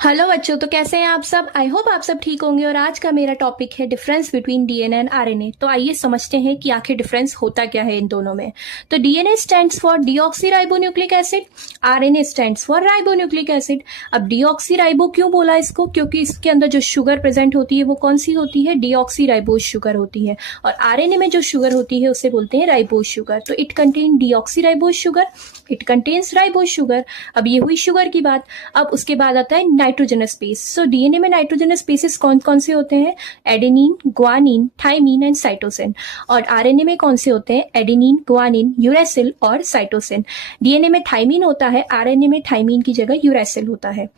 Hello बच्चों, तो कैसे हैं आप सब। आई होप आप सब ठीक होंगे। और आज का मेरा टॉपिक है difference between DNA and RNA. तो आइए समझते हैं कि आखिर डिफरेंस होता क्या है इन दोनों में। तो DNA stands for deoxyribonucleic acid, RNA stands for ribonucleic acid. अब डीऑक्सीराइबो क्यों बोला इसको, क्योंकि इसके अंदर जो शुगर प्रेजेंट होती है वो कौन सी होती है, डीऑक्सीराइबोज शुगर होती है। और आरएनए में जो शुगर होती है उसे बोलते हैं राइबोज शुगर। तो it contain deoxyribose sugar, it contains ribose sugar. अब ये हुई शुगर की बात। अब उसके बाद आता है नाइट्रोजनस बेस। सो डीएनए में नाइट्रोजनस बेसिस कौन कौन से होते हैं, adenine, guanine, thymine and cytosine. और आरएनए में कौन से होते हैं, एडेनिन, ग्वानिन, यूरेसिल और साइटोसिन। डीएनए में थाइमिन होता है, आरएनए में थाइमिन की जगह यूरेसिल होता है।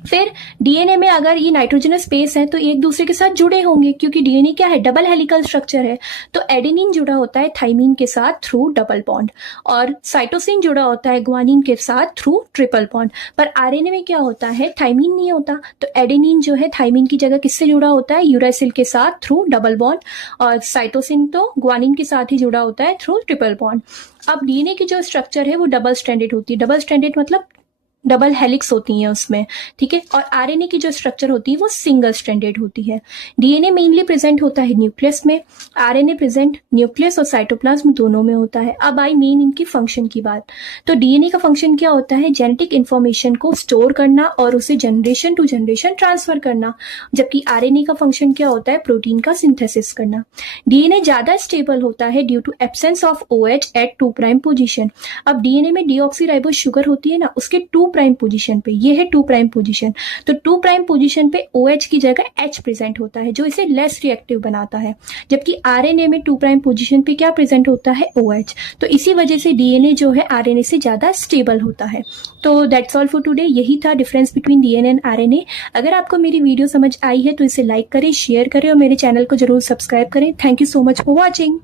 फिर डीएनए में अगर ये नाइट्रोजनस बेस है तो एक दूसरे के साथ जुड़े होंगे, क्योंकि डीएनए क्या है, डबल हेलिकल स्ट्रक्चर है। तो एडेनिन जुड़ा होता है थाइमिन के साथ थ्रू डबल बॉन्ड, और साइटोसिन जुड़ा होता है ग्वानिन के साथ थ्रू ट्रिपल बॉन्ड। पर आरएनए में क्या होता है, थाइमिन नहीं होता। तो एडेनिन जो है थाइमिन की जगह किससे जुड़ा होता है, यूरेसिल के साथ थ्रू डबल बॉन्ड, और साइटोसिन तो ग्वानिन के साथ ही जुड़ा होता है थ्रू ट्रिपल बॉन्ड। अब डीएनए की जो स्ट्रक्चर है वो डबल स्ट्रैंडेड होती है। डबल स्ट्रैंडेड मतलब डबल हेलिक्स होती हैं उसमें, ठीक है। और आरएनए की जो स्ट्रक्चर होती है वो सिंगल स्ट्रैंडेड होती है। डीएनए मेनली प्रेजेंट होता है न्यूक्लियस में, आरएनए प्रेजेंट न्यूक्लियस और साइटोप्लाज्म दोनों में होता है। अब आई मेन इनकी फंक्शन की बात। तो डीएनए का फंक्शन क्या होता है, जेनेटिक इंफॉर्मेशन को स्टोर करना और उसे जनरेशन टू जनरेशन ट्रांसफर करना। जबकि आरएनए का फंक्शन क्या होता है, प्रोटीन का सिंथेसिस करना। डीएनए ज्यादा स्टेबल होता है due to absence of OH at 2' position. अब डीएनए में डीऑक्सीराइबोज शुगर होती है ना, उसके 2' पोजीशन पे, ये है 2' पोजीशन। तो 2' पोजीशन पे OH की जगह H प्रेजेंट होता है, जो इसे लेस रिएक्टिव बनाता है। जबकि आरएनए में 2' पोजीशन पे क्या प्रेजेंट होता है, OH। तो इसी वजह से डीएनए जो है आरएनए से ज्यादा स्टेबल होता है। तो दैट्स ऑल फॉर टुडे। यही था difference between DNA and RNA. अगर आपको मेरी वीडियो समझ आई है तो इसे लाइक करें, शेयर करें और मेरे चैनल को जरूर सब्सक्राइब करें। Thank you so much for watching.